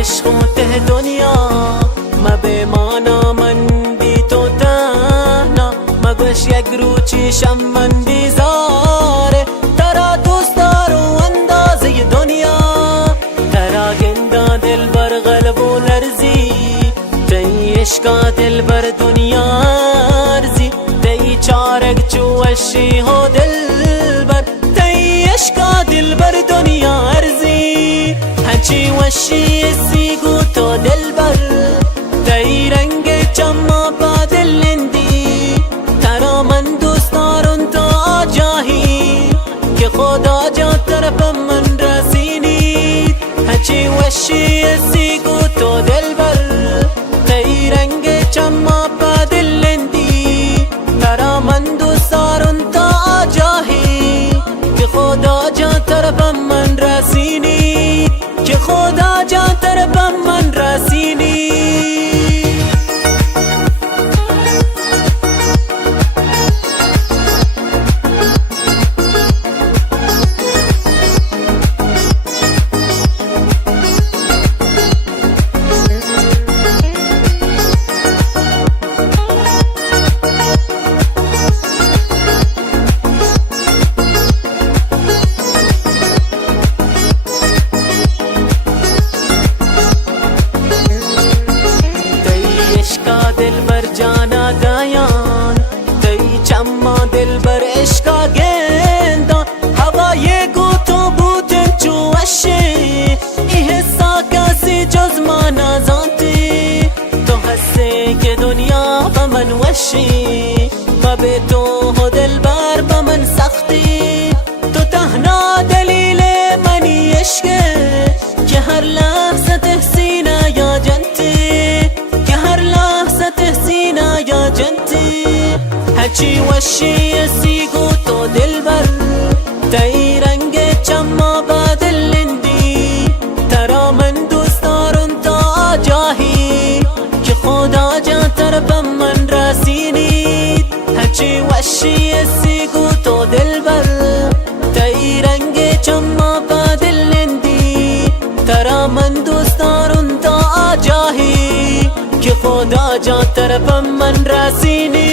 عشق ته دنیا مبیمانا من بی تو تنها مگوش یک رو چشم من بیزاره ترا دوست دارو اندازه دنیا ترا گندا دل بر قلب و لرزی تی عشقا دل بر دنیا ارزی تی چارک چوشی ہو دل بر تی عشقا دل بر دنیا ارزی هچی وشی سیگو تو دل بر تی رنگ چما با دل لندی ترا من دوست دارم تو آجاهی که خدا جا طرف من رسینی هچی وشی سیگو تو دل بر تی رنگ چما با دل لندی ترا من دوست دارم تو آجاهی که خدا جا طرف من رسینی که خدا جا طرف من رسینی दिल बर जाना दयान तई चम्मा दिल बर इश्का गेंदा हवा ये गुतो बूतन चुवशे इहसा कैसी जज़माना जानती तो हंसे के दुनिया बमन वशी बबे तो हो दिल बर बमन सख्ती तो तहना दलील मनी इश्क के हर लफ्ज़ तहसीना या जनती هچی وشی سیگو تو دل بر تی رنگ چما با دل لندی ترا من دوست دارم تو آجاهی که خدا جا طرف من رسینی هچی وشی سیگو تو دل بر تی رنگ چما با دل لندی ترا من دوست دارم تو آجاهی که خدا جا طرف من رسینی